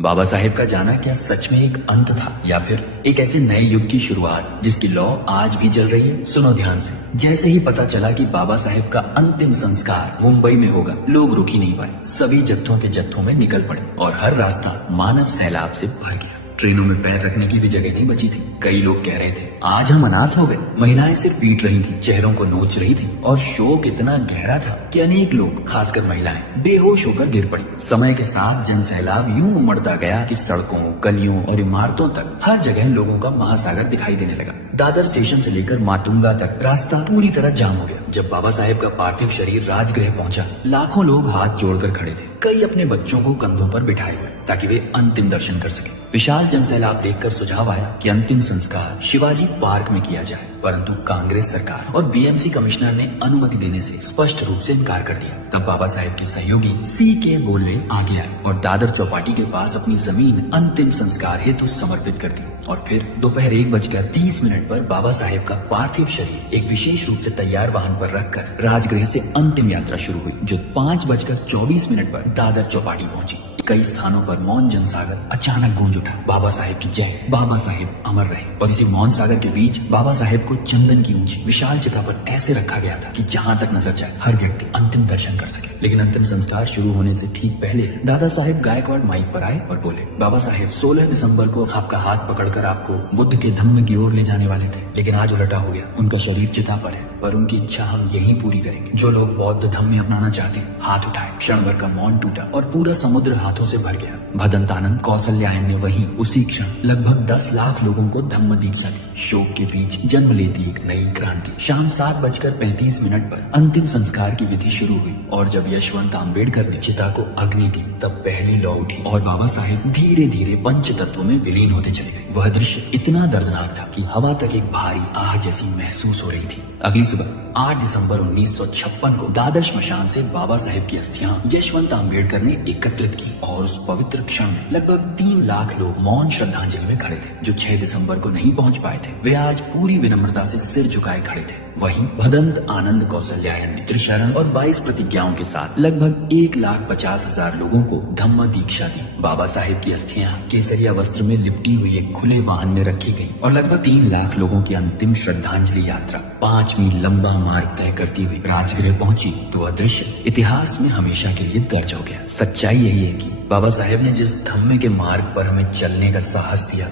बाबा साहेब का जाना क्या सच में एक अंत था या फिर एक ऐसे नए युग की शुरुआत जिसकी लौ आज भी जल रही है? सुनो ध्यान से। जैसे ही पता चला कि बाबा साहेब का अंतिम संस्कार मुंबई में होगा, लोग रुक ही नहीं पाए। सभी जत्थों के जत्थों में निकल पड़े और हर रास्ता मानव सैलाब से भर गया। ट्रेनों में पैर रखने की भी जगह नहीं बची थी। कई लोग कह रहे थे आज हम अनाथ हो गए। महिलाएं सिर पीट रही थी, चेहरों को नोच रही थी और शोक इतना गहरा था कि अनेक लोग, खासकर महिलाएं, बेहोश होकर गिर पड़ी। समय के साथ जन सैलाब यूं उमड़ता गया कि सड़कों, गलियों और इमारतों तक हर जगह लोगों का महासागर दिखाई देने लगा। दादर स्टेशन से लेकर माटुंगा तक रास्ता पूरी तरह जाम हो गया। जब बाबा साहेब का पार्थिव शरीर राजगृह पहुंचा, लाखों लोग हाथ जोड़कर खड़े थे। कई अपने बच्चों को कंधों पर बिठाए हुए ताकि वे अंतिम दर्शन कर सके। विशाल जनसैलाब देखकर सुझाव आया कि अंतिम संस्कार शिवाजी पार्क में किया जाए, परंतु कांग्रेस सरकार और बीएमसी कमिश्नर ने अनुमति देने से स्पष्ट रूप से इनकार कर दिया। तब बाबा साहेब की सहयोगी C.K. बोले आगे आए और दादर चौपाटी के पास अपनी जमीन अंतिम संस्कार हेतु समर्पित कर दी। और फिर दोपहर 1:30 पर बाबा साहेब का पार्थिव शरीर एक विशेष रूप से तैयार वाहन पर रखकर राजगृह से अंतिम यात्रा शुरू हुई, जो 5:24 पर दादर चौपाटी पहुंची। कई स्थानों पर मौन जनसागर अचानक गूंज उठा, बाबा साहेब की जय, बाबा साहेब अमर रहे। और इसी मौन सागर के बीच बाबा साहेब को चंदन की ऊंची विशाल चिता पर ऐसे रखा गया था कि जहां तक नजर जाए हर व्यक्ति अंतिम दर्शन कर सके। लेकिन अंतिम संस्कार शुरू होने से ठीक पहले दादा साहेब गायकवाड़ माइक पर आए और बोले, बाबा साहेब 16 दिसंबर को आपका हाथ पकड़कर आपको बुद्ध के धम्म की ओर ले जाने वाले थे, लेकिन आज उलटा हो गया। उनका शरीर चिता पर है, पर उनकी इच्छा हम यही पूरी करेंगे। जो लोग बौद्ध धम्म में अपनाना चाहते हाथ उठाए। क्षण भर का मौन टूटा और पूरा समुद्र हाथों से भर गया। भदंतानंद कौशल्यायन ने वहीं उसी क्षण लगभग 10 लाख लोगों को धम्म दीक्षा दी। शोक के बीच जन्म लेती एक नई क्रांति। शाम 7:35 पर अंतिम संस्कार की विधि शुरू हुई और जब यशवंत आम्बेडकर ने चिता को अग्नि दी, तब पहली लौ उठी और बाबा साहेब धीरे धीरे पंच तत्वों में विलीन होते चले गए। वह दृश्य इतना दर्दनाक था कि हवा तक एक भारी आह जैसी महसूस हो रही थी। अगली सुबह 8 दिसंबर 1956 को दादर श्मशान से बाबा साहेब की अस्थियां यशवंत आम्बेडकर ने एकत्रित की और उस पवित्र क्षण में लगभग 3 लाख लोग मौन श्रद्धांजलि में खड़े थे। जो 6 दिसंबर को नहीं पहुंच पाए थे, वे आज पूरी विनम्रता से सिर झुकाए खड़े थे। वहीं भदंत आनंद कौशल्यायन ने त्रिशरण और 22 प्रतिज्ञाओं के साथ लगभग 1,50,000 लोगों को धम्म दीक्षा दी। बाबा साहेब की अस्थियां केसरिया वस्त्र में लिपटी हुई एक खुले वाहन में रखी गई और लगभग 3 लाख लोगों की अंतिम श्रद्धांजलि यात्रा 5 मील लंबा मार्ग तय करती हुई राजगृह पहुंची तो वह दृश्य इतिहास में हमेशा के लिए दर्ज हो गया। सच्चाई यही है कि बाबा साहेब ने जिस धम्म के मार्ग पर हमें चलने का साहस दिया,